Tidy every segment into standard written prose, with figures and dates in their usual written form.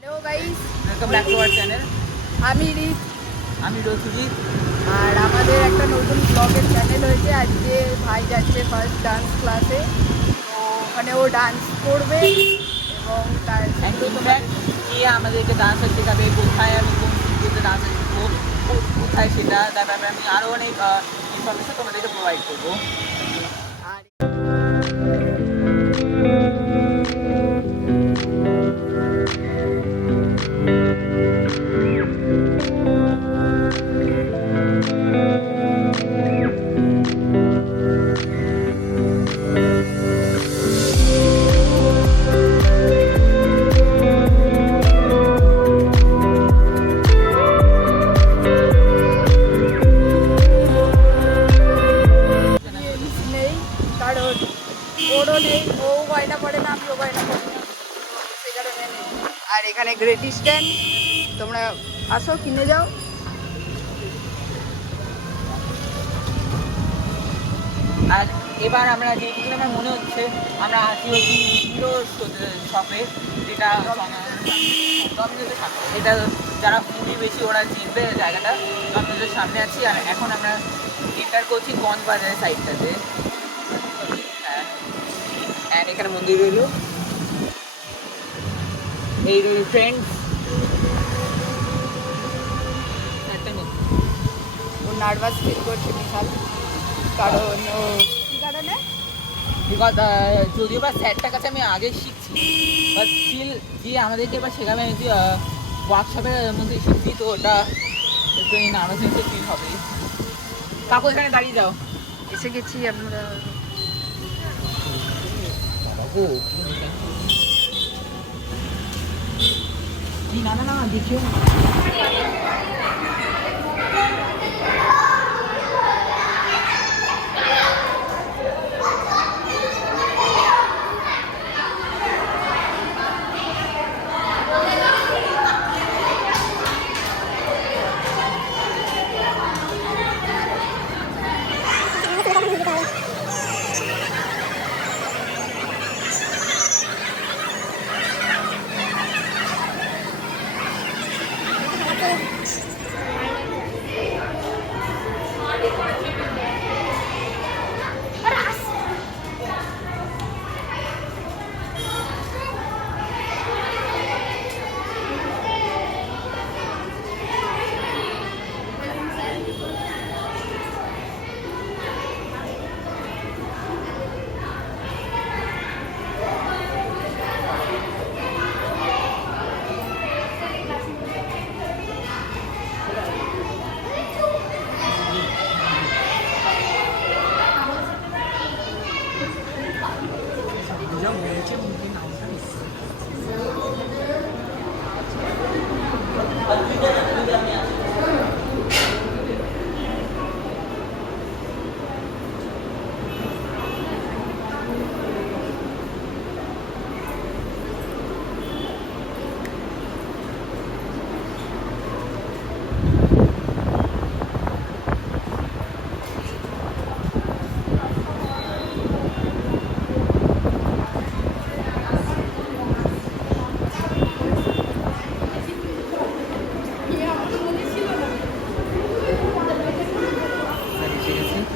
Hello guys, welcome back to our channel. আমি রিত। আমি রসুজিৎ। আর আমাদের একটা নতুন ব্লগের চ্যানেল হয়েছে। আজকে ভাই যাচ্ছে ফার্স্ট ডান্স ক্লাসে, তো ওখানে ও ডান্স করবে এবং তার কে আমাদেরকে ডান্স শেখাবে, কোথায় আমি কোন স্টুডিওতে ডান্স শিখবো, কোথায় সেটা, তার ব্যাপারে আমি আরও অনেক ইনফরমেশন তোমাদেরকে প্রোভাইড করবো। আর নেই, কারণ ওরও নেই, ও গয়না পড়ে না, আমিও গয়না পড়ি না, সে কারণে নেই। আর এখানে গ্রেট স্ট্যান্ড, তোমরা আসো কিনে যাও। আর এবার আমরা যেটুকু আমার মনে হচ্ছে আমরা আছি হচ্ছি হিরো শপে, যেটা ডমিনোজের সামনে। এটা যারা ফুডি বেশি ওরা চিনবে জায়গাটা। ডমিনোজের সামনে আছি আর এখন আমরা এন্টার করছি গঞ্জ বাজারের সাইডটাতে। হ্যাঁ, অ্যান্ড এখানে মন্দির রইল, এই রইল ফ্রেন্ডস। ও নার্ভাস ফিল করছে বিশাল, কারণ ও কী কারণে? বিকজ যদিও বা স্যারটার কাছে আমি আগে শিখছি, বাট স্টিল যে আমাদেরকে এবার শেখাবে আমি যে ওয়ার্কশপের মধ্যে শিখছি, তো ওটা একটু নার্ভাসনেস ফিল হবে। কাকু এখানে দাঁড়িয়ে যাও। এসে গেছি আমরা। না না না দেখিও না।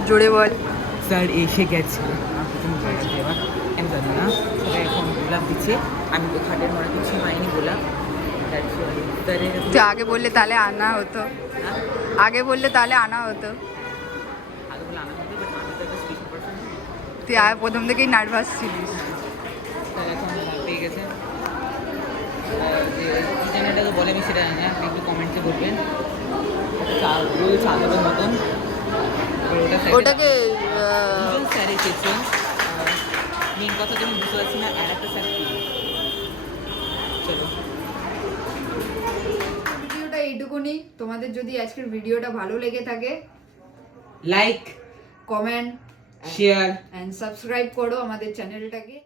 জোরে বল। স্যার এসে গেছে। এবার আমি জানি না, সবাই এখন গোলাপ দিচ্ছে। আমি তো খাটের মনে কিছু পাইনি গোলাপ। তুই আগে বললে তাহলে আনা হতো, আগে বললে তাহলে আনা হতো। আগে বলে আনা হতো, বাট আমি তো একটা স্পেশাল পারসন। তুই প্রথম থেকেই নার্ভাস ছিলিস। স্যার এখন পেয়ে গেছে। যে কী চ্যানেলটাকে বলে আমি সেটা জানি না, আপনি একটু কমেন্টসে বলবেন। গোল চাঁদের মতন ওটাকে স্যার এসেছেন। মেন কথা তুমি বুঝতে পারছি না, আর একটা স্যার চলো। ভিডিওটা এইটুকুনি। তোমাদের যদি আজকের ভিডিওটা ভালো লেগে থাকে, like, comment, share and subscribe করো আমাদের চ্যানেলটাকে।